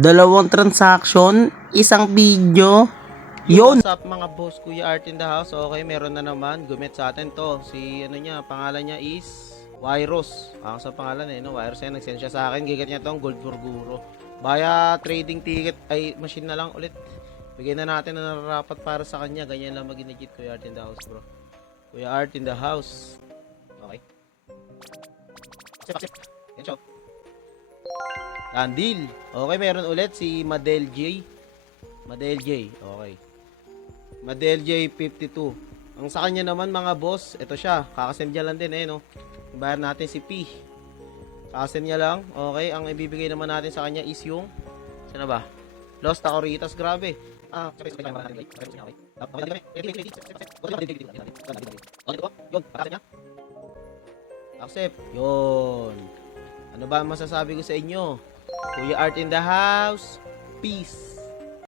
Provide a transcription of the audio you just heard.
Dalawang transaction, isang video. Yun! What's up mga boss, Kuya Art in the house. Okay, meron na naman. Gumit sa atin to. Si ano niya, pangalan niya is Wairos. Ako sa pangalan no? Wairos yan. Nagsend siya sa akin. Gigat niya tong Gold for Guro. Baya trading ticket ay machine na lang ulit. Bigyan na natin na nararapat para sa kanya. Ganyan lang mag-inigit Kuya Art in the house, bro. Kuya Art in the house. Okay. Accept. Yan siya. Deal. Okay, meron ulit si Madel J. Madel J. Okay. Madel J 52. Ang sa kanya naman mga boss, ito siya. Kakasend niya lang din no. Bayar natin si P. Kakasend niya lang. Okay, ang ibibigay naman natin sa kanya is yung sino ba? Lost Takoritas, grabe. Accept. Yun. Ano ba masasabi ko sa inyo? Kuya Art in the house. Peace.